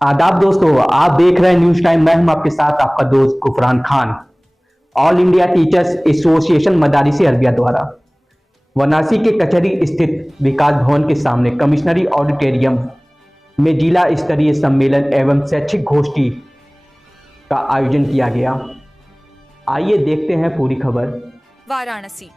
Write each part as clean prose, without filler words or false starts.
आदाब दोस्तों, आप देख रहे हैं न्यूज टाइम। मैं हूं आपके साथ आपका दोस्त Gufran Khan. All India Teachers Association Madaris Arabia द्वारा वाराणसी के कचहरी स्थित विकास भवन के सामने कमिश्नरी ऑडिटोरियम में जिला स्तरीय सम्मेलन एवं शैक्षिक गोष्ठी का आयोजन किया गया। आइए देखते हैं पूरी खबर। Varanasi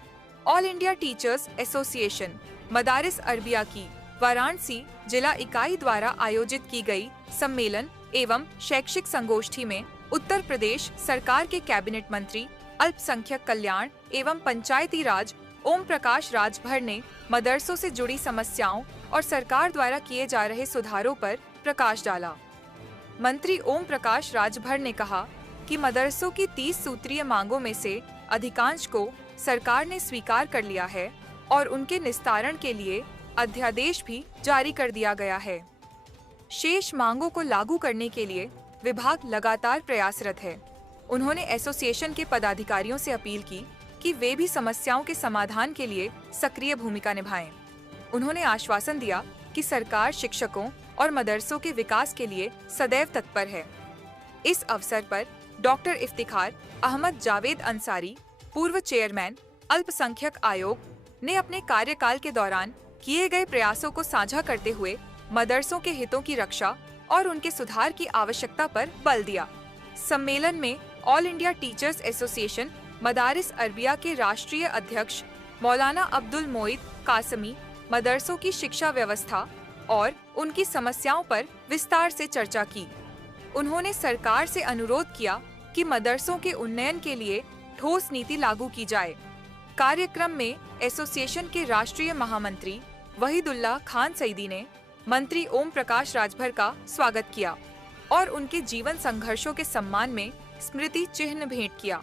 All India Teachers Association Madaris Arabia की वाराणसी जिला इकाई द्वारा आयोजित की गई सम्मेलन एवं शैक्षिक संगोष्ठी में उत्तर प्रदेश सरकार के कैबिनेट मंत्री अल्पसंख्यक कल्याण एवं पंचायती राज ओम प्रकाश राजभर ने मदरसों से जुड़ी समस्याओं और सरकार द्वारा किए जा रहे सुधारों पर प्रकाश डाला। मंत्री ओम प्रकाश राजभर ने कहा कि मदरसों की 30 सूत्रीय मांगों में से अधिकांश को सरकार ने स्वीकार कर लिया है और उनके निस्तारण के लिए अध्यादेश भी जारी कर दिया गया है। शेष मांगों को लागू करने के लिए विभाग लगातार प्रयासरत है। उन्होंने एसोसिएशन के पदाधिकारियों से अपील की कि वे भी समस्याओं के समाधान के लिए सक्रिय भूमिका निभाएं। उन्होंने आश्वासन दिया कि सरकार शिक्षकों और मदरसों के विकास के लिए सदैव तत्पर है। इस अवसर पर डॉक्टर इफ्तिखार अहमद जावेद अंसारी, पूर्व चेयरमैन अल्पसंख्यक आयोग, ने अपने कार्यकाल के दौरान किए गए प्रयासों को साझा करते हुए मदरसों के हितों की रक्षा और उनके सुधार की आवश्यकता पर बल दिया। सम्मेलन में All India Teachers Association Madaris Arabia के राष्ट्रीय अध्यक्ष मौलाना अब्दुल मोइद कासमी मदरसों की शिक्षा व्यवस्था और उनकी समस्याओं पर विस्तार से चर्चा की। उन्होंने सरकार से अनुरोध किया कि मदरसों के उन्नयन के लिए ठोस नीति लागू की जाए। कार्यक्रम में एसोसिएशन के राष्ट्रीय महामंत्री वहीदुल्लाह खान सईदी ने मंत्री ओम प्रकाश राजभर का स्वागत किया और उनके जीवन संघर्षों के सम्मान में स्मृति चिन्ह भेंट किया।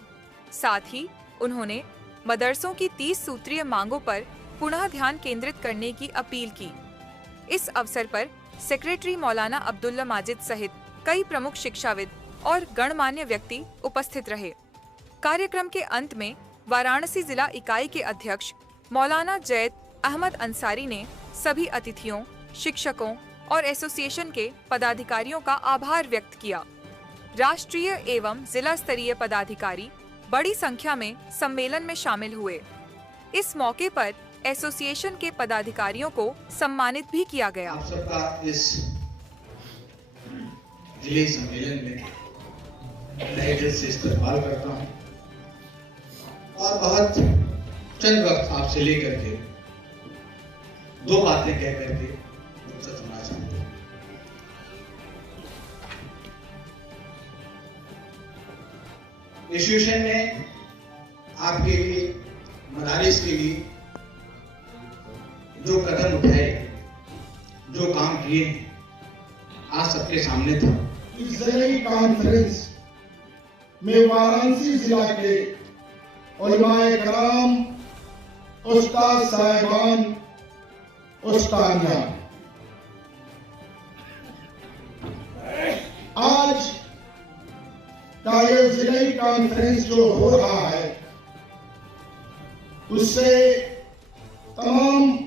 साथ ही उन्होंने मदरसों की 30 सूत्रीय मांगों पर पुनः ध्यान केंद्रित करने की अपील की। इस अवसर पर सेक्रेटरी मौलाना अब्दुल्ला माजिद सहित कई प्रमुख शिक्षाविद और गणमान्य व्यक्ति उपस्थित रहे। कार्यक्रम के अंत में वाराणसी जिला इकाई के अध्यक्ष मौलाना जैद अहमद अंसारी ने सभी अतिथियों, शिक्षकों और एसोसिएशन के पदाधिकारियों का आभार व्यक्त किया। राष्ट्रीय एवं जिला स्तरीय पदाधिकारी बड़ी संख्या में सम्मेलन में शामिल हुए। इस मौके पर एसोसिएशन के पदाधिकारियों को सम्मानित भी किया गया। आप सबका इस जिले सम्मेलन में तहे दिल से इस्तकबाल करता हूं और बहुत चंद वक्त आपसे लेकर के दो बातें कह करके रुखसत होना चाहता हूं। एसोसिएशन ने आपके लिए, मदारिस के लिए जो कदम उठाए, जो काम किए, आज सबके सामने था। इस जिले कॉन्फ्रेंस में वाराणसी जिला के उलमाए कराम, उस्ताद साहिबान, उस्तादियां, आज का ये जिले कॉन्फ्रेंस जो हो रहा है उससे तमाम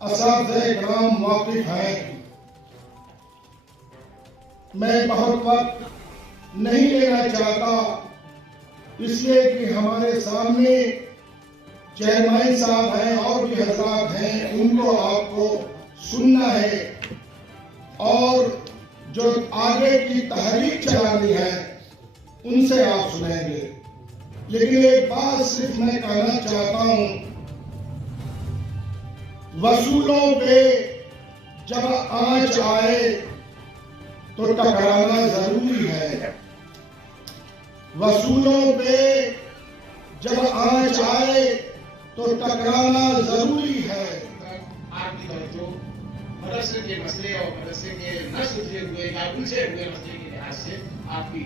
असातिज़े कराम वाकिफ हैं। मैं बहुत वक्त नहीं लेना चाहता, इसलिए कि हमारे सामने चेयरमैन साहब हैं और भी हजरात हैं, उनको आपको सुनना है और जो आगे की तहरीक चलानी है उनसे आप सुनेंगे। लेकिन एक बात सिर्फ मैं कहना चाहता हूं, वसूलों पे जब आंच आए तो टकराना जरूरी है। वसूलों पे जब आंच आए तो टकराना जरूरी है। आपकी तवज्जो मदरसे के मसले और मदरसे के न सुलझे हुए या उलझे हुए मसले के लिहाज से आपकी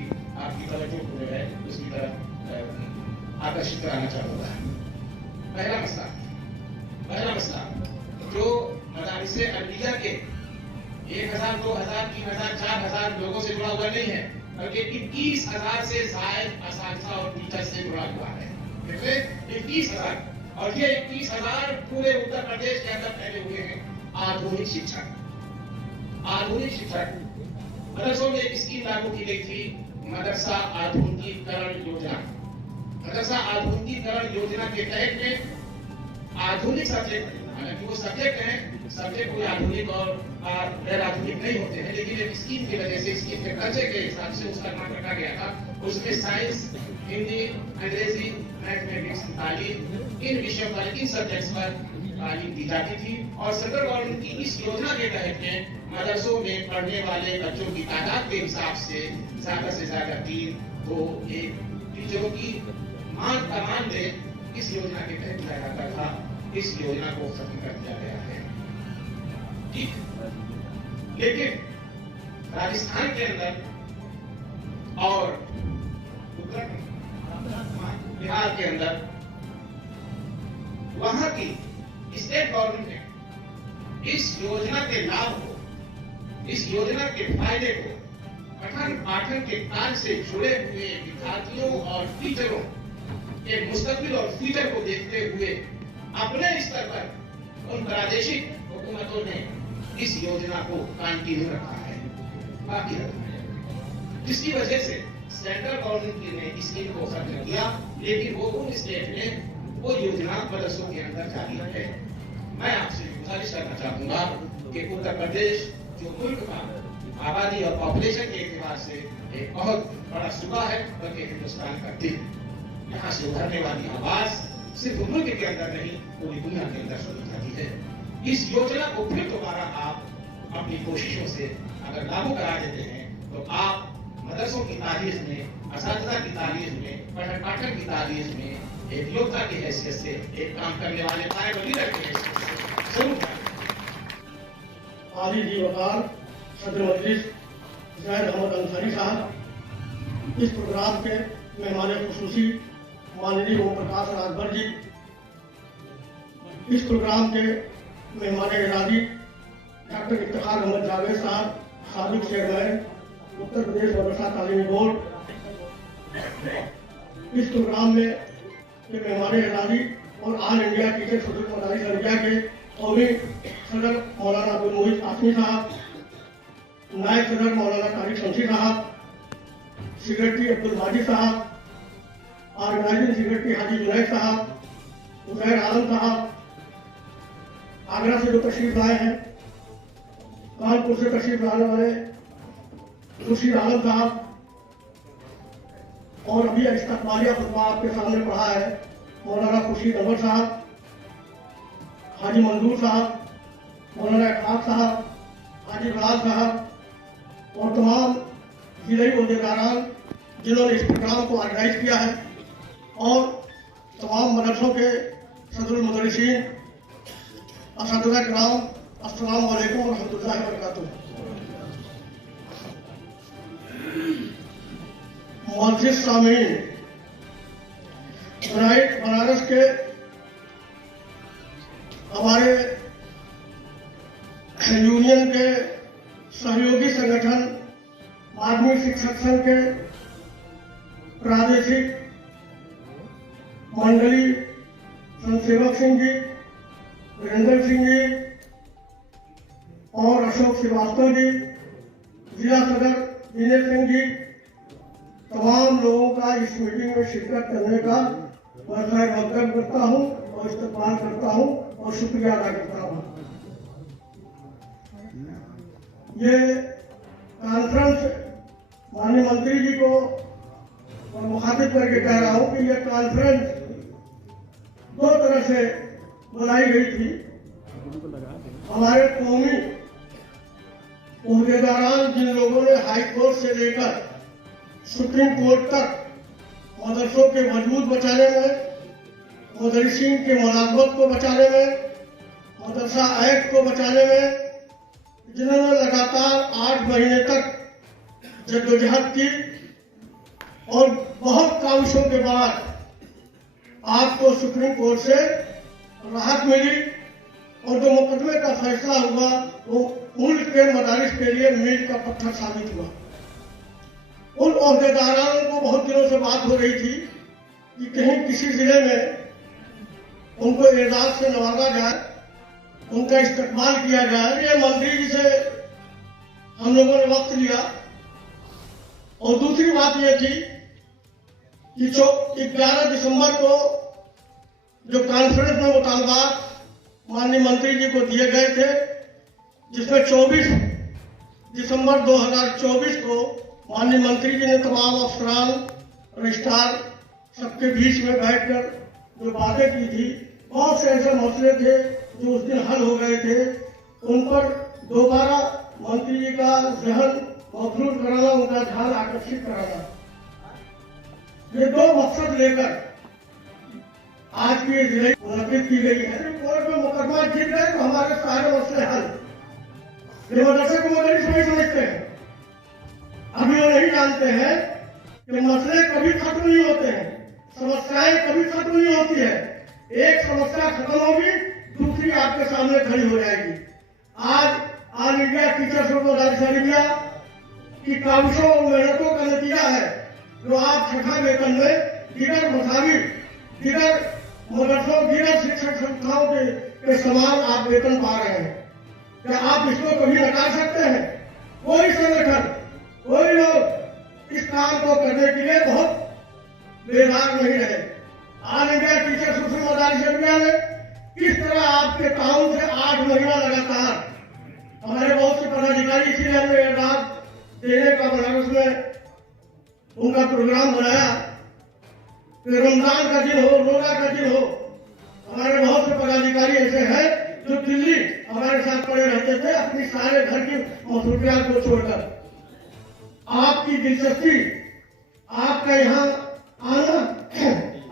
तवज्जो को जो है उसकी तरफ आकर्षित कराना चाहूंगा। पहला मसला जो मदारिस अरबिया के 1000, 2000, 3000, 4000 लोगों से जुड़ा हुआ नहीं है, बल्कि 21,000 से जायद असातिज़ा और टीचर से जुड़ा हुआ है। 21,000, और ये 21,000 पूरे उत्तर प्रदेश के अंदर फैले हुए हैं। आधुनिक शिक्षक मदरसों में एक स्कीम लागू की गई थी, मदरसा आधुनिकीकरण योजना। मदरसा आधुनिकीकरण योजना के तहत में आधुनिक सब्जेक्ट, हालांकि वो सब्जेक्ट हैं, सब्जेक्ट कोई आधुनिक और गैर आधुनिक नहीं होते हैं, लेकिन एक स्कीम की वजह से, स्कीम के खर्चे के हिसाब से उसका नाम रखा गया था। उसमें साइंस, हिंदी, अंग्रेजी, मैथमेटिक्स की तालीम, इन विषयों पर, इन सब्जेक्ट्स पर तालीम दी जाती थी। और सेंट्रल गवर्नमेंट की इस योजना के तहत में मदरसों में पढ़ने वाले बच्चों की तादाद के हिसाब से ज्यादा 3, 2, 1 टीचरों की मांग से इस योजना के तहत किया जाता था। इस योजना को खत्म कर दिया गया है, ठीक। लेकिन राजस्थान के अंदर और बिहार के अंदर वहां की स्टेट गवर्नमेंट ने इस योजना के लाभ को, इस योजना के फायदे को पठन पाठन के कार्य से जुड़े हुए विद्यार्थियों और टीचरों के मुस्तकबिल और फ्यूचर को देखते हुए अपने स्तर पर उन प्रादेशिक हुकूमतों ने इस योजना को कंटिन्यू रखा है, बाकी रखा है, जिसकी वजह से सेंट्रल गवर्नमेंट ने स्कीम को खत्म किया। लेकिन वो उन स्टेट में वो योजना मदरसों के अंदर जारी है। मैं आपसे गुजारिश करना चाहूंगा कि उत्तर प्रदेश जो मुल्क का आबादी और पॉपुलेशन के एतबार से एक बहुत बड़ा सूबा है, बल्कि हिंदुस्तान का दिल, यहाँ से उभरने वाली आवाज सिर्फ मुल्क के अंदर नहीं, पूरी दुनिया के अंदर सुनी जाती है। इस योजना को फिर दोबारा आप अपनी कोशिशों से अगर लागू करा देते हैं तो आप मदरसों की तारीख में, असातिज़ा की तारीख में, पठन पाठन की तारीख में एक योद्धा की हैसियत से, एक काम करने वाले कायम लीडर की हैसियत से जरूर आदि जी वकार सदर मजलिस जैद अहमद अंसारी साहब, इस प्रोग्राम के मेहमान खुसूसी माननीय ओम प्रकाश राजभर जी, इस प्रोग्राम के मेहमान इरादी डॉक्टर इफ्तिखार अहमद जावेद साहब, साबिक चेयरमैन उत्तर प्रदेश मदरसा तालीमी बोर्ड, इस प्रोग्राम में के मेहमान इरादी और All India Teacher Association Madaris Arabia के कौमी सदर मौलाना अब्दुल मोहित आसमी साहब, नायब सदर मौलाना तारिक शमसी साहब, सेक्रेटरी अब्दुल हाजी साहब, ऑर्गेनाइजिंग सेक्रेटरी हाजी जुनैद साहब, उजैर आलम साहब, आगरा से जो तशरीफ लाए हैं, कानपुर से तशरीफ लाने वाले खुर्शीद आलम साहब, और अभी इस्तकबालिया खुतबा आपके सामने पढ़ा है मौलाना खुर्शीद अनवर साहब, हाजी मंजूर साहब, मौलाना इकराम साहब, हाजी बलाल साहब और तमाम जिले ओहदेदारान जिन्होंने इस प्रोग्राम को ऑर्गेनाइज किया है, और तमाम मदरसों के सदरुल मुदर्रिसीन, असातिज़ा किराम, अस्सलामु अलैकुम व रहमतुल्लाहि व बरकातुहू। मुअज़्ज़िज़ सामीन, बनारस के हमारे यूनियन के सहयोगी संगठन माध्यमिक शिक्षक संघ के प्रादेशिक मंडली संसेवक सिंह जी, वीरेंद्र सिंह जी और अशोक श्रीवास्तव जी, जिला सदर दिनेश सिंह जी, तमाम लोगों का इस मीटिंग में शिरकत करने का मैं खैर मकदम करता हूं और इस्तकबाल करता हूं और शुक्रिया अदा करता हूं। ये कॉन्फ्रेंस माननीय मंत्री जी को मुखातिब करके कह रहा हूं कि यह कॉन्फ्रेंस दो तरह से बुलाई गई थी। हमारे कौमी ओहदेदारान जिन लोगों ने हाई कोर्ट से लेकर सुप्रीम कोर्ट तक मदरसों के वजूद बचाने में, मुदर्रिसीन के मुलाजमत को बचाने में, मदरसा एक्ट को बचाने में जिन्होंने लगातार 8 महीने तक जद्दोजहद की और बहुत काविशों के बाद आपको सुप्रीम कोर्ट से राहत मिली और जो मुकदमे का फैसला हुआ वो मुल्क के मदारिस के लिए मील का पत्थर साबित हुआ। उन ओहदेदारों को बहुत दिनों से बात हो रही थी कि कहीं किसी जिले में उनको एजाज से नवाजा जाए, उनका इस्तकबाल किया जाए। ये मंत्री जी से हम लोगों ने वक्त लिया और दूसरी बात यह थी कि 11 दिसंबर को जो कॉन्फ्रेंस में मुतालबात माननीय मंत्री जी को दिए गए थे, जिसमें 24 दिसंबर 2024 को माननीय मंत्री जी ने तमाम अफसरान, रजिस्ट्रार सबके बीच में बैठकर जो बातें की थी, बहुत से ऐसे मसले थे जो उस दिन हल हो गए थे, उन पर दोबारा मंत्री जी का जहन मफलूल कराना, उनका ध्यान आकर्षित कराना, ये दो मकसद लेकर आज की जिले मुनक्किद की गई है। कोर्ट में मुकदमा जीत गए तो हमारे सारे मसले हल। ये मदरसे को मदरस नहीं समझते हैं, अभी वो नहीं जानते हैं कि मसले कभी खत्म नहीं होते हैं, समस्याएं कभी खत्म नहीं होती है। एक समस्या खत्म होगी, दूसरी आपके सामने खड़ी हो जाएगी। आज ऑल इंडिया टीचर्स मदारिस अरबिया की काविशों और मेहनतों का नतीजा है जो आप शिक्षा वेतन में दीगर मसावी, दीगर मदरसों, दीगर शिक्षण संस्थाओं के समान आप वेतन पा रहे हैं। क्या आप इसको कभी नकार सकते हैं? कोई संगठन, कोई लोग इस काम को करने के लिए बहुत बेदार नहीं रहे। ऑल इंडिया टीचर्स मदारिस अरबिया ने किस तरह आपके ताउन से 8 महीना लगातार, हमारे बहुत से पदाधिकारी इसीलिए हमने रात देने का बनारस में उनका प्रोग्राम बनाया कि रमजान का दिन हो, रोजा का दिन हो। हमारे बहुत से पदाधिकारी ऐसे हैं जो दिल्ली हमारे साथ पड़े रहते थे अपनी सारे घर की मसरूफियात को छोड़कर। आपकी दिलचस्पी, आपका यहाँ आना,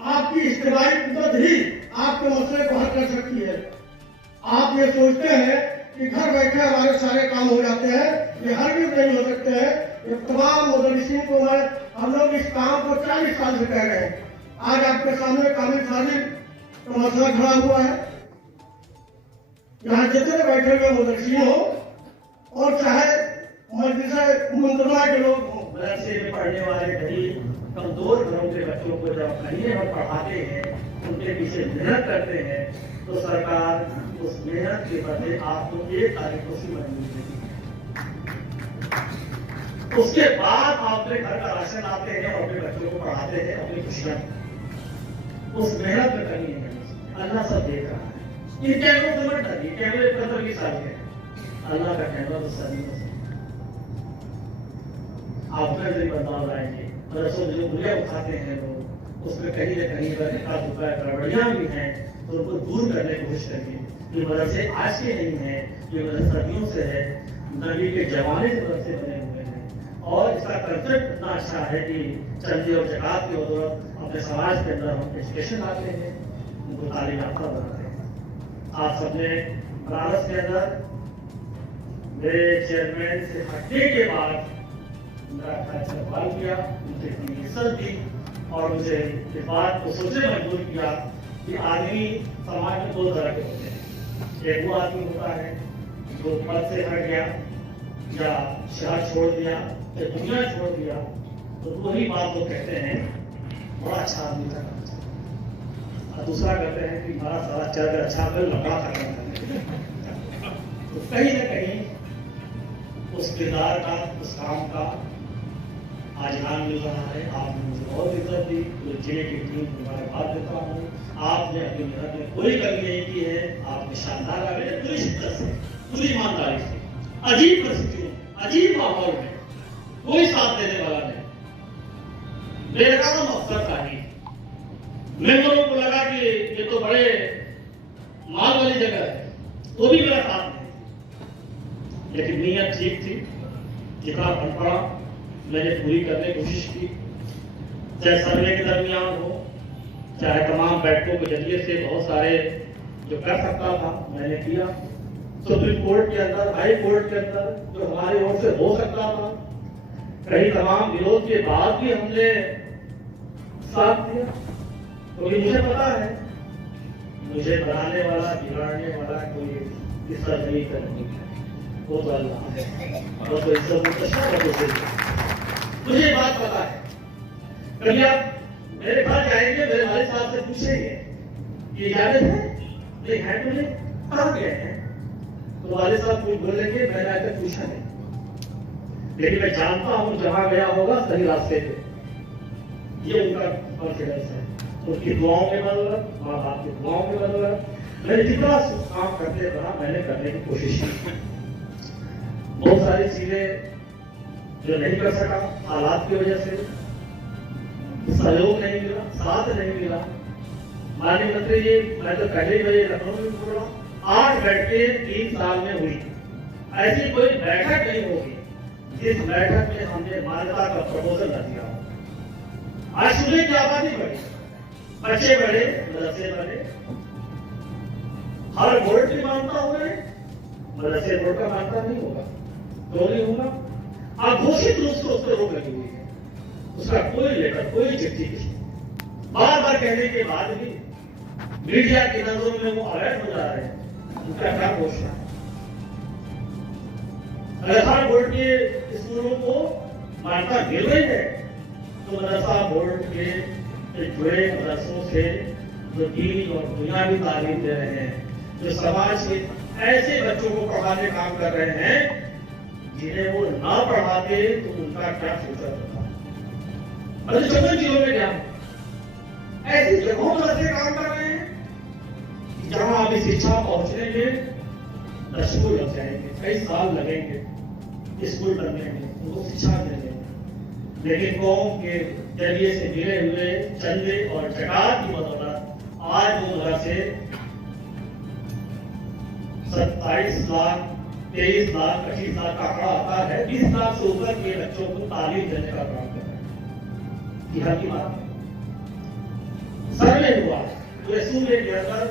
आपकी इज्तिमाई कुदरत ही आपके मसले को हल कर सकती है। आप ये सोचते हैं कि घर बैठे हमारे सारे काम हो जाते हैं, ये हरगिज़ नहीं हो सकते हैं। ये तमाम मुदर्रिसीन को हम लोग इस काम को 40 साल से कह रहे हैं। आज आपके सामने कामिल साजिद का मसला खड़ा हुआ है। यहाँ जितने बैठे हुए मुदर्रिसीन हो और चाहे मजलिस मुंतजमा के लोग हों, मदरसे में पढ़ने वाले गरीब कमजोर घरों के बच्चों को जब कहीं हम पढ़ाते हैं, उनके पीछे मेहनत करते हैं, तो सरकार उस मेहनत के बदले आपको 1 तारीख को सी मंजूरी देती है। उसके बाद आप अपने घर का राशन लाते हैं और अपने बच्चों को पढ़ाते हैं, अपनी खुशियां। उस मेहनत में कमी है, अल्लाह सब देख रहा है। ये कैमरे समझ रही है, कैमरे 15-20 साल के, अल्लाह का कैमरा तो सभी में आप अपने बदलाव लाएंगे। मदरसों में जो बुलियां उठाते हैं लोग, उसमें कहीं न कहीं गड़बड़ियां भी हैं, तो उनको दूर करने की कोशिश करिए। ये मदरसे आज के नहीं है, ये मदरसे सदियों से है, नबी के जमाने से मदरसे बने हुए हैं। और इसका कंसेप्ट इतना अच्छा है कि चंदे और ज़कात के बदौलत अपने समाज के अंदर हम एजुकेशन लाते हैं, उनको तालीम याफ्ता बनाते हैं। आप सबने बनारस के अंदर मेरे चेयरमैन से हटने के बाद सवाल किया, मुझे इज्जत दी और मुझे इस बात को सोचने मजबूर किया कि आदमी समाज में 2 तरह के होते हैं। एक वो आदमी होता है जो पद से हट गया या शहर छोड़ दिया या दुनिया छोड़ दिया, तो वही बात वो कहते हैं बड़ा अच्छा आदमी था। और दूसरा कहते हैं कि हमारा सारा चल अच्छा कर लंबा करना। तो कहीं ना कहीं उस किरदार का, उस काम का आज नाम मिल रहा है। आपने मुझे बहुत इज्जत दी, तो जिले की टीम को धन्यवाद देता हूँ। आपने अपनी मेहनत में कोई कमी नहीं की है, आपने शानदार आगे पूरी शिद्दत से, पूरी ईमानदारी से, अजीब परिस्थितियों, अजीब माहौल में कोई साथ देने वाला नहीं। मेरे काम अफसर का ही मेंबरों को लगा कि ये तो बड़े माल वाली जगह है, तो भी मेरा साथ नहीं, लेकिन नीयत ठीक थी। जितना बन पड़ा मैंने पूरी करने की कोशिश की, चाहे सर्वे के दरमियान हो, चाहे तमाम बैठकों के जरिए से बहुत सारे जो कर सकता था मैंने किया। सुप्रीम कोर्ट के अंदर, हाई कोर्ट के अंदर जो हमारी ओर से हो सकता था, कहीं तमाम विरोध के बाद भी हमने साथ दिया, क्योंकि मुझे पता है मुझे बनाने वाला, बिगाड़ने वाला कोई इस तरह नहीं करनी है, वो तो अल्लाह है और कोई सब मुझे बात पता है। कभी आप मेरे घर जाएंगे, मेरे वाले साहब से पूछेंगे ये याद है, नहीं है तुझे, कहाँ गए हैं, तो वाले साहब कुछ बोलेंगे, मैंने आकर पूछा नहीं। लेकिन मैं जानता हूं जहां गया होगा सही रास्ते पे, ये उनका कॉन्फिडेंस है। उनकी दुआओं में बदौलत, माँ बाप की दुआओं में बदौलत मैंने जितना काम करते रहा मैंने करने की कोशिश की। बहुत सारी चीजें जो नहीं कर सका हालात की वजह से, सहयोग नहीं मिला, साथ नहीं मिला। माननीय मंत्री जी, मैं तो पहले ही बजे लखनऊ में बोल रहा हूँ, 8 बैठकें 3 साल में हुई। ऐसी कोई बैठक नहीं होगी जिस बैठक में हमने मान्यता का प्रपोजल न दिया हो। आज सुबह की आबादी बढ़ी, बच्चे बढ़े, मदरसे बढ़े, हर बोर्ड की मानता हो गए, मदरसे बोर्ड का मानता नहीं होगा, क्यों नहीं होगा? अघोषित रूप से उस पर रोक लगी हुई है, उसका कोई लेटर, कोई चिट्ठी किसी बार बार कहने के बाद भी मीडिया की नजरों में वो अलर्ट हो जा रहे हैं। उनका क्या घोषणा है? अगर हर बोर्ड के स्कूलों को मान्यता मिल रही है तो मदरसा बोर्ड के जुड़े मदरसों से जो दीनी और दुनियावी तालीम दे रहे हैं, जो समाज के ऐसे बच्चों को पढ़ाने काम कर रहे हैं जिन्हें वो ना पढ़ाते तो उनका क्या फ्यूचर होता। मतलब 14 जिलों में गया, ऐसी जगहों पर ऐसे काम कर रहे हैं जहां अभी शिक्षा पहुंचने में दशकों लग जाएंगे, कई साल लगेंगे स्कूल बनने में, उनको शिक्षा मिलेगी। लेकिन कौम के जरिए से मिले हुए चंदे और जकात की बदौलत आज वो मदरसे 27 लाख, 23 लाख, 25 लाख का आंकड़ा आता है, 20 लाख से ऊपर के बच्चों को तालीम देने का काम कर रहे हैं। ये हर की बात है। सर्वे हुआ पूरे सूबे के अंदर,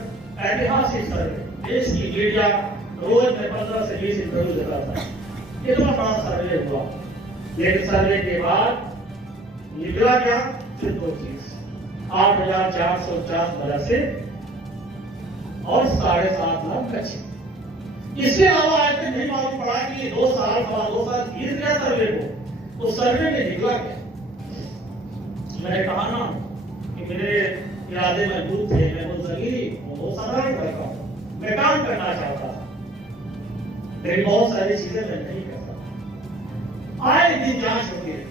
ऐतिहासिक सर्वे, देश की मीडिया रोज में 15 से 20 इंटरव्यू देता था, इतना बड़ा सर्वे हुआ। लेकिन सर्वे के बाद निकला क्या? सिर्फ 2 चीज, 8,450 मदरसे और 7.5 लाख बच्चे। इसके अलावा आज तक नहीं मालूम पड़ा कि ये 2 साल, 2 साल बीत गया सर्वे को, तो सर्वे में निकला क्या? मैंने कहा ना कि मेरे इरादे मजबूत थे, मैं मुंतजरी बहुत साधारण करता हूं, मैं काम करना चाहता था, लेकिन बहुत सारी चीजें मैं नहीं कर सकता। आए दिन जांच होती है,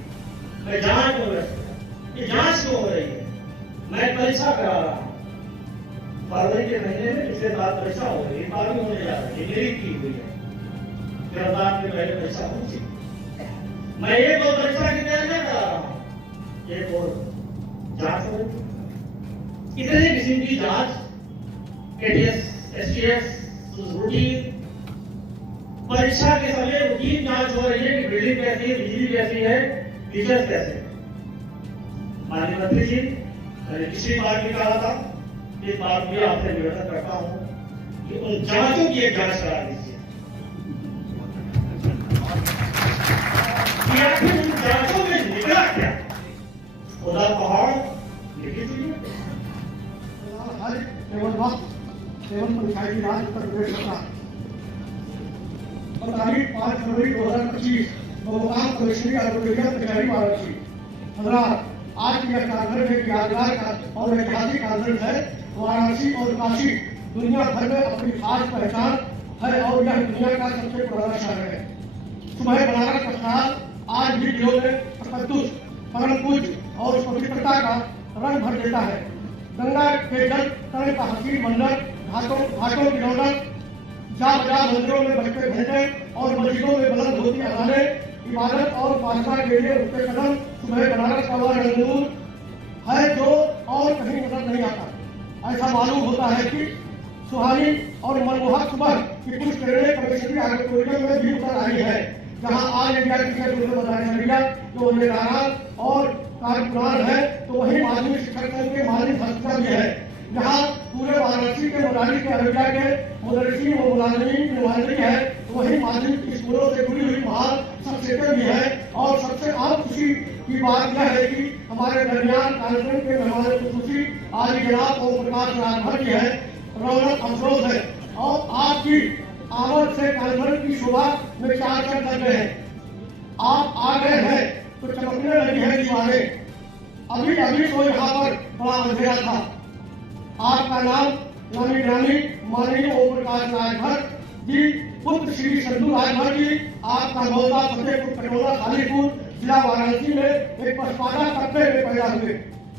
मैं जांच हो रही, ये जांच क्यों हो रही है? मैं परीक्षा करा रहा हूं, फरवरी के महीने में पिछले साल परीक्षा हो रही है, बारी होने जा रही है, मेरी की हुई है, रमजान के पहले परीक्षा हो चुकी। मैं 1-2 परीक्षा की तैयारी करा रहा हूं, एक और जांच हो रही, इतने किस्म की जांच, एटीएस, एसटीएस, रूटीन परीक्षा के समय रूटीन जांच हो रही है कि बिल्डिंग कैसी है, बिजली कैसी है, टीचर्स कैसे। माननीय मंत्री जी, मैंने पिछली बार भी कहा था, इस बार भी आपसे निवेदन करता हूं कि उन जांचों की एक जांच करा दीजिए कि आखिर उन जांचों में निकला क्या। खुदा पहाड़ लिखी थी केवल वक्त एवं पंचायती राज उत्तर प्रदेश सरकार तारीख 5 फरवरी 2025 मुकाम कमिश्नरी ऑडिटोरियम कचहरी वाराणसी। आज की यह कॉन्फ्रेंस एक यादगार और ऐतिहासिक कॉन्फ्रेंस है। वाराणसी और काशी दुनिया भर में अपनी खास पहचान है और यह दुनिया का सबसे पुराना शहर है। सुबह बनारस का शहर आज भी दिलों में तकद्दुस, परम पूज्य और पवित्रता का रंग भर देता है। गंगा के जल तट का हसीन मंजर, घाटों की रौनक, मंदिरों में बजते घंटे और मस्जिदों में बुलंद होती अजानें, इबादत और उपासना के लिए उठते कदम, सुबह बनारस का वह रंगून है जो और कहीं नजर नहीं आता। ऐसा मालूम होता है कि सुहानी और मनमोहक सुबह की कुछ किरणें कमिश्नरी ऑडिटोरियम में भी उतर आई है, जहां आज इंडिया की जो उम्मीदवार और कारकुनान है, तो वही माध्यमिक शिक्षक संघ के माली संस्था भी है। यहाँ पूरे वाराणसी के मदारी के अरबिया के मुदर्रिसीन और मुलाजिमीन की नुमाइंदगी है, तो वही माध्यमिक स्कूलों से जुड़ी हुई महान शख्सियतें भी है। और सबसे आम खुशी की बात यह है कि हमारे दरमियान कार्यक्रम के मेहमान खुशी आज जनाब ओम प्रकाश राजभर की है, रौनक अफरोज है और आपकी आमद से कार्यक्रम की शोभा में 4 चढ़ लगे हैं। आप आ गए हैं तो चमकने लगी है दीवारें, अभी तो यहाँ पर बड़ा अंधेरा था। आपका नाम नामी ग्रामी माननीय ओम प्रकाश राजभर जी पुत्र श्री संधू राजभर जी आपका मौदा फतेहपुर कटोरा खालीपुर जिला वाराणसी में एक पचपाना तबके में पैदा हुए।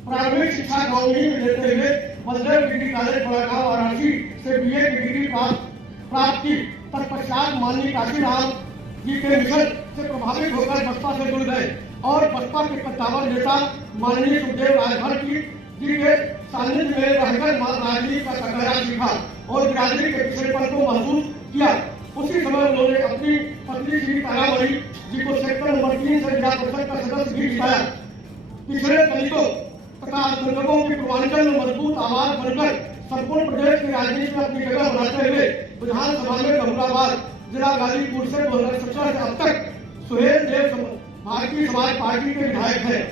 प्रारंभिक शिक्षा गाँव में लेते हुए बलदेव डिग्री कॉलेज बड़ागांव वाराणसी से BA की डिग्री प्राप्त की। तत्पश्चात माननीय काशीराम जी के मिशन से प्रभावित होकर बसपा से जुड़ गए और बसपा के कद्दावर नेता माननीय सुखदेव राजभर जी के सानिध्य में रहकर राजनीति का कटघरा सीखा और बिरादरी के पिछड़ेपन को महसूस किया। उसी समय उन्होंने अपनी पत्नी श्री तारामणि जी को सेक्टर नंबर 3 से जिला परिषद का सदस्य भी जिताया। पिछड़े दलितों तथा अल्पसंख्यकों की पूर्वांचल में मजबूत आवाज बनकर संपूर्ण प्रदेश की राजनीति में अपनी जगह बनाते हुए विधानसभा में बहुलाबाद जिला गाजीपुर से 2017 से अब तक सुहेल देव भारतीय समाज पार्टी के विधायक हैं।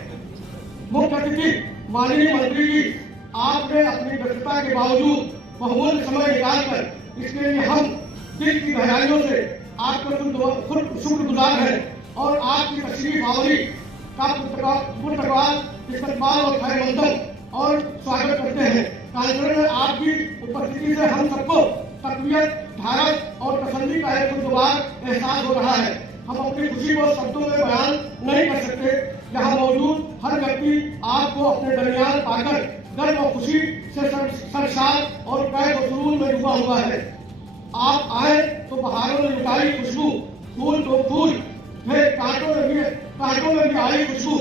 मुख्य अतिथि माननीय मंत्री जी, आपने अपनी व्यस्तता के बावजूद बहुमूल्य समय निकालकर इसके लिए हम दिल की गहराइयों से आपका शुक्रगुजार हैं और आपकी तशरीफ आवरी का पुरतकवाद इस्तकबाल और खैरमकदम और स्वागत करते हैं। कार्यक्रम में आपकी उपस्थिति से हम सबको तकवीत, ढारस और तसल्ली का एक खुशगवार एहसास हो रहा है। हम अपनी खुशी को शब्दों में बयान नहीं कर सकते। यहाँ मौजूद हर व्यक्ति आपको अपने दरमियान पाकर गर्व और खुशी से सरशार और कैद और सुरूर में डूबा हुआ है। आप आए तो बहारों में लुटाई खुशबू, फूल तो फूल थे, कांटों में भी आई खुशबू।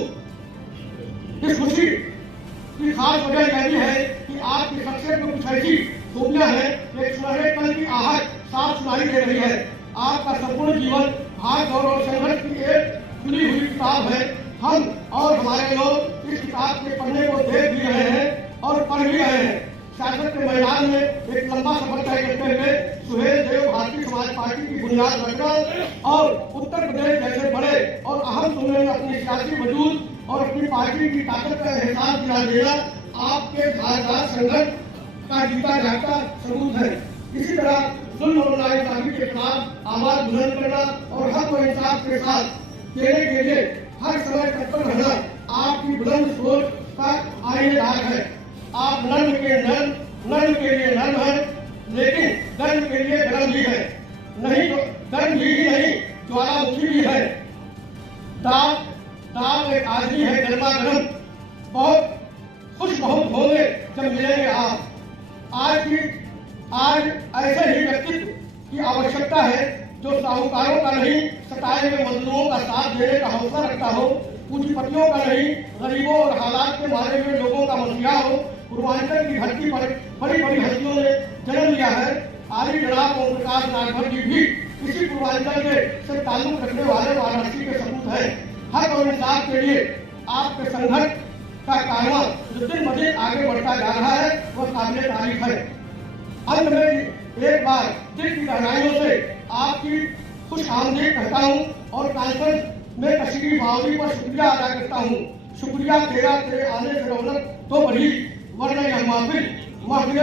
इस खुशी की खास वजह यह भी है कि आपकी शख्सियत में कुछ ऐसी खूबियां हैं, एक सुनहरे कल की आहट साफ सुनाई दे रही है। आपका संपूर्ण जीवन भाग दौड़ और संघर्ष की एक खुली हुई किताब है। हम और हमारे लोग इस किताब के पढ़ने को देख भी रहे हैं और पढ़ भी रहे हैं। सियासत के मैदान में एक लंबा सफर तय करते हुए सुहेल देव भारतीय समाज पार्टी की बुनियाद रखना और उत्तर प्रदेश जैसे बड़े और अहम सूबे में अपनी सियासी वजूद और अपनी पार्टी की ताकत का एहसास दिला देना आपके धारदार संघर्ष का जीता जागता सबूत है। इसी तरह जुल्म और नाइंसाफी के खिलाफ आवाज बुलंद करना और हक और इंसाफ के साथ देने के लिए हर समय तत्पर रहना आपकी बुलंद सोच का आईनेदार है। आप नर्म के लिए नर्म है, लेकिन गर्म के लिए गर्म भी है। नहीं तो गर्म ही नहीं, ज्वालामुखी भी है। दाग एक आदमी है गर्मा गर्म। बहुत होंगे जब मिलेंगे आप। आज ऐसे ही व्यक्तित्व की आवश्यकता है जो साहूकारों का नहीं, सताए हुए मजलूमों का साथ देने का हौसला रखता हो, पूंजीपतियों का नहीं, गरीबों और हालात के मारे हुए लोगों का मसीहा हो। पूर्वांचल की धरती पर बड़ी बड़ी हस्तियों ने जन्म लिया है। आदि जनाब ओम प्रकाश राजभर जी भी इसी पूर्वांचल से ताल्लुक रखने वाले वाराणसी के सपूत हैं। हक और इंसाफ के लिए आपके संघर्ष का कारवां जो दिन ब दिन आगे बढ़ता जा रहा है वह काबिले तारीफ है। अंत में एक बार दिल की गहराइयों से आपकी खुश आमदीद कहता हूँ और कॉन्फ्रेंस में तशरीफ आवरी पर शुक्रिया अदा करता हूँ। शुक्रिया तेरे आने से रौनक तो बढ़ी, वरना यह महफिल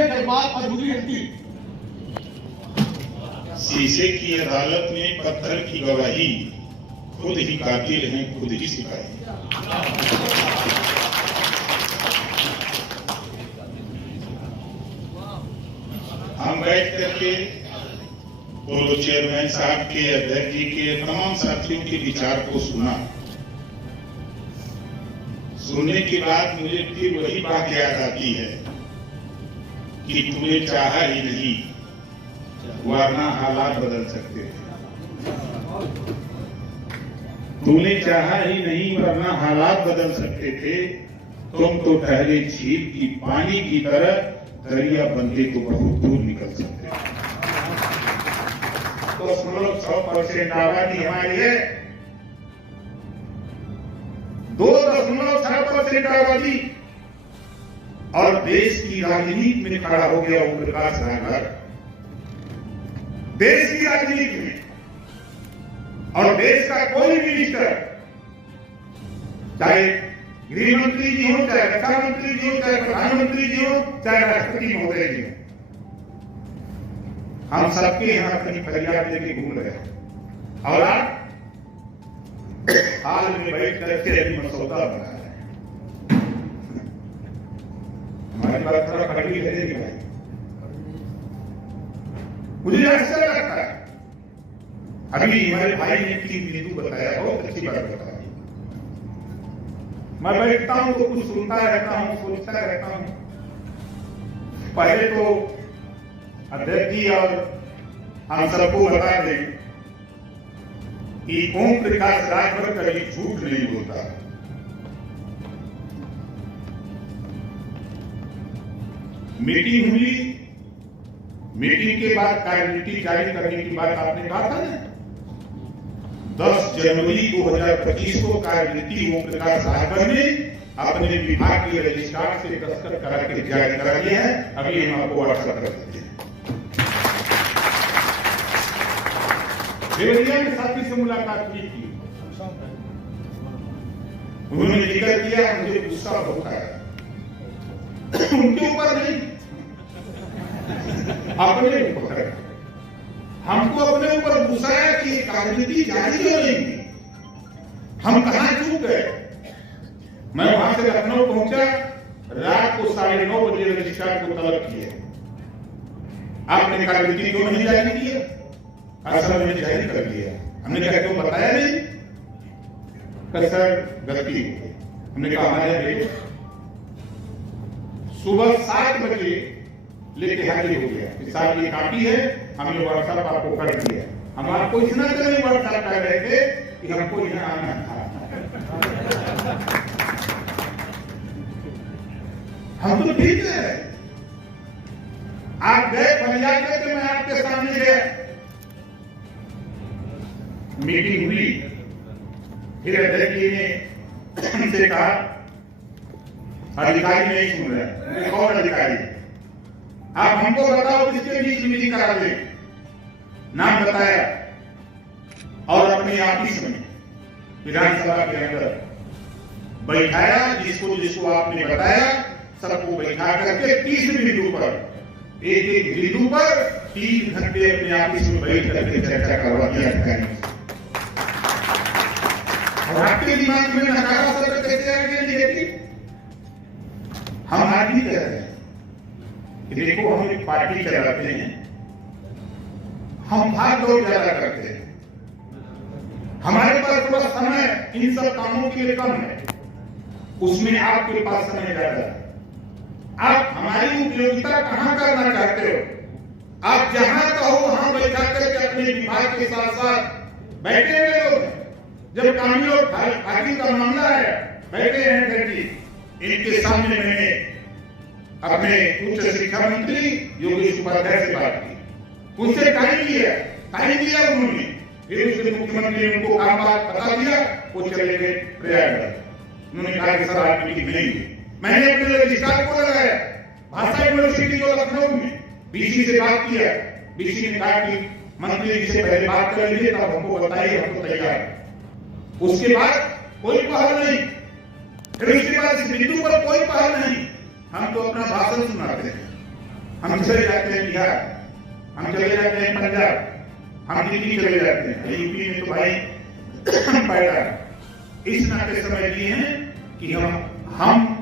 जज्बात अधूरी रहती। शीशे की अदालत में पत्थर की गवाही, खुद ही कातिल हैं खुद ही सिपाही। हम बैठ करके पूर्व चेयरमैन साहब के, अध्यक्ष जी के, तमाम साथियों के विचार को सुना। सुनने के बाद मुझे फिर वही बात याद आती है कि तूने चाहा ही नहीं वरना हालात बदल सकते थे। तूने चाहा ही नहीं वरना हालात बदल सकते थे। तुम तो ठहरे झील की पानी की तरह, दरिया बनते तो बहुत दूर निकल सकते थे। 2.6% आबादी हमारी है, 2.6% आबादी, और देश की राजनीति में खड़ा हो गया ओम प्रकाश राजभर। देश की राजनीति में, और देश का कोई मिनिस्टर, चाहे गृह मंत्री जी हो, चाहे रक्षा मंत्री जी हो, चाहे प्रधानमंत्री जी हो, चाहे राष्ट्रपति महोदय जी हो, हम सबके यहाँ अपनी फरियाद लेके घूम रहे हैं। और आज हाल में बैठ करके अभी मसौदा बना है। हमारी बात थोड़ा कड़वी लगेगी भाई, मुझे आश्चर्य लगता है अभी हमारे भाई ने 3 बिंदु बताया, बहुत अच्छी बात बताई। मैं बैठता हूं तो कुछ सुनता रहता हूं, सोचता रहता हूं। पहले तो अध्यक्ष जी और हम सबको बता दें कि ओम प्रकाश राजभर कभी झूठ नहीं बोलता। मीटिंग हुई, मीटिंग के बाद कार्यनीति जारी करने की बात आपने कहा था ना। 10 जनवरी 2025 को कार्यनीति ओम प्रकाश राजभर ने अपने विभाग के रजिस्ट्रार से दस्तखत करा के जारी करा दिया है। अभी हम आपको व्हाट्सएप कर देते हैं। देवरिया में साथी से मुलाकात की थी, उन्होंने जिक्र किया, मुझे गुस्सा बहुत आया। उनके ऊपर नहीं, अपने ऊपर। हमको अपने ऊपर गुस्सा है कि कार्यनीति जारी क्यों नहीं की, हम कहां चूक गए। मैं वहां से लखनऊ पहुंचा, रात को 9:30 बजे रजिस्ट्रार को तलब किया, आपने कार्यनीति क्यों नहीं जारी किया? असल में जारी कर दिया। हमने कहा क्यों बताया नहीं? कर सर गलती हो गई। हमने कहा हमारे बेटे सुबह 7 बजे लेके हाजिर हो गया, साहब ये काफी है, हमने व्हाट्सएप आपको कर दिया। हम आपको इतना तो नहीं व्हाट्सएप कर रहे थे कि हमको यहाँ आना था। हम तो ठीक है, आप गए फरियाद करके, मैं आपके सामने गया, मीटिंग हुई। फिर अध्यक्ष जी ने हमसे कहा अधिकारी नहीं सुन रहे। कौन अधिकारी? आप हमको बताओ किसके बीच मीटिंग करा दे। नाम बताया और अपने ऑफिस में विधानसभा के अंदर बैठाया, जिसको आपने बताया सबको बैठा करके 30 बिंदु पर, एक बिंदु पर 3 घंटे अपने ऑफिस में बैठ करके चर्चा करवा दिया। और आपके दिमाग में नकारा असर कैसे आ गया? हम आज भी कह रहे हैं कि देखो, हम एक पार्टी चलाते हैं, हम भाग दौड़ ज्यादा करते हैं, हमारे पास थोड़ा समय इन सब कामों के लिए कम है, उसमें आपके पास समय ज्यादा है। आप हमारी उपयोगिता कहां करना चाहते हो? आप जहां कहो वहां बैठा करके अपने विभाग के साथ साथ बैठे हुए लोग, जब कानूनी और खाकी का मामला है, बैठे हैं अध्यक्ष, इनके सामने मैंने अपने उच्च शिक्षा मंत्री योगेश उपाध्याय से बात की, उनसे टाइम लिया उन्होंने, फिर उसके मुख्यमंत्री ने उनको काम बात बता दिया, वो चले गए प्रयागराज। उन्होंने कहा कि सर आज मीटिंग नहीं हुई। मैंने अपने रजिस्ट्रार को लगाया, भाषा यूनिवर्सिटी जो लखनऊ में, बीसी से बात किया, बीसी ने कहा कि मंत्री जी से पहले बात कर लीजिए, तब हमको बताइए, हमको तैयार। उसके बाद कोई पहल नहीं, फिर उसके बाद इस बिंदु पर कोई पहल नहीं। हम तो अपना भाषण सुनाते हैं, हम चले जाते हैं बिहार, हम चले जाते हैं पंजाब, हम दिल्ली चले जाते हैं, यूपी में तो भाई पैदा। इस नाते समझ लिए हैं कि हम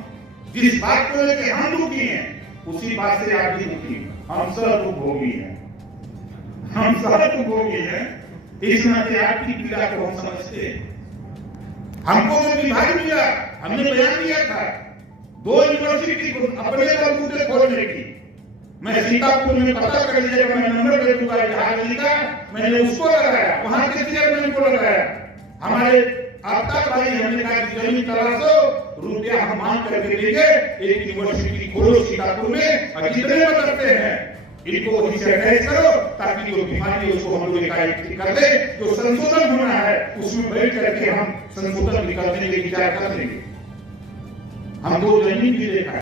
जिस बात को लेकर हम दुखी हैं, उसी बात से आप भी दुखी हैं। हम सब दुख भोगी हैं, हम सब दुख भोगी हैं। इस नाते आपकी पीड़ा को हम समझते हैं। हमको जो विभाग मिला, हमने बयान दिया था 2 यूनिवर्सिटी को अपने बलबूते खोलने की। मैं सीतापुर में पता कर लीजिएगा, मैं नंबर दे दूंगा जहां का, मैंने उसको लगाया, वहां के चेयरमैन को लगाया। हमारे आफ्ताब भाई, हमने कहा कि जमीन तलाशो, रुपया हम मांग करके देंगे, एक यूनिवर्सिटी खोलो सीतापुर में, और जितने बदलते हैं इनको वहीं से अटैच करो, ताकि जो बीमारी है उसको हम लोग एकाएक कर दे। जो संशोधन होना है उसमें बैठ करके हम संशोधन निकालने के विचार कर लेंगे। हम 2 जमीन भी देखा है।